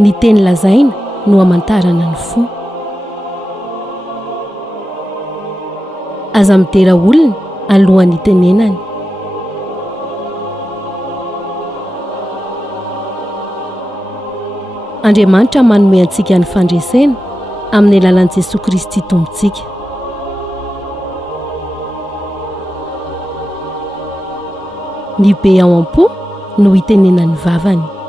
ny teny lazaina no hamantarana ny fo. Aza midera olona alohan'ny tenenany. Andriamanitra manome antsika ny fandresena amin'ny alalan'i Jesosy Kristy Tompontsika. Ny be ao am-po no hitenenan'ny vavany.